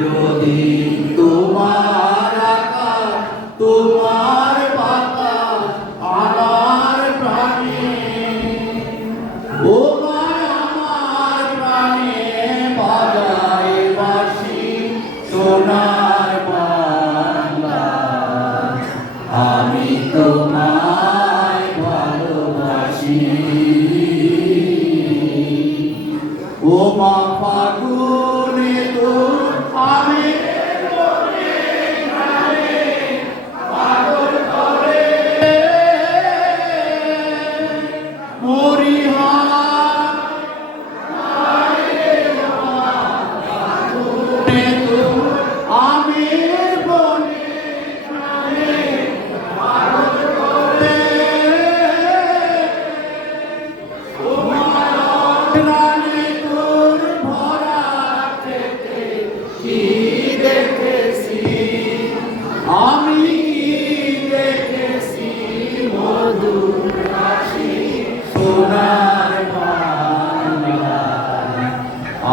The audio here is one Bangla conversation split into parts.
চিরদিন তোমার আকাশ, তোমার বাতাস আমার প্রাণে, ও মা আমার প্রাণে বাজায় বাঁশি সোনার বাংলা। আমি তোমায় ভালোবাসি, ও মা ফাগুনে তোর আমি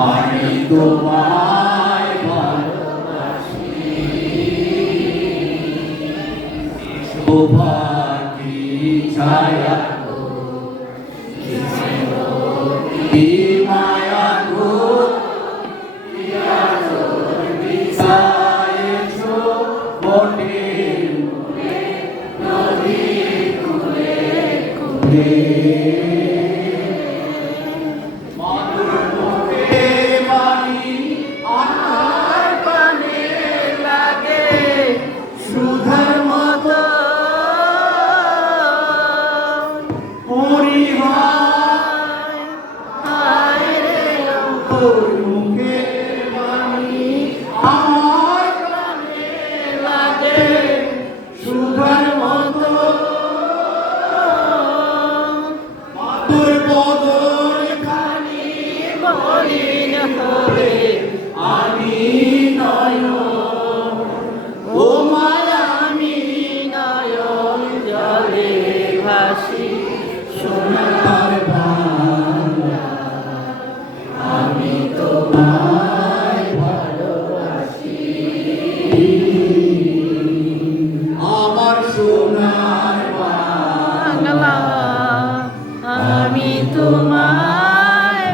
আমি তোমায় ভালোবাসি। শোভাকি ছায়া কি মায়া গো, বিছায়েছো বটের নদীর কূলে কূলে। মুখের বাণী আমার প্রাণে লাগে সুধার মতো, মাতুর বদন খানি মলিন হবে আমি নয়ন, ও মায়া আমি নয়ন জলে ভাসি সোনার বাংলা। আমি তোমায় ভালোবাসি, আমার সোনার বাংলা। আমি তোমায়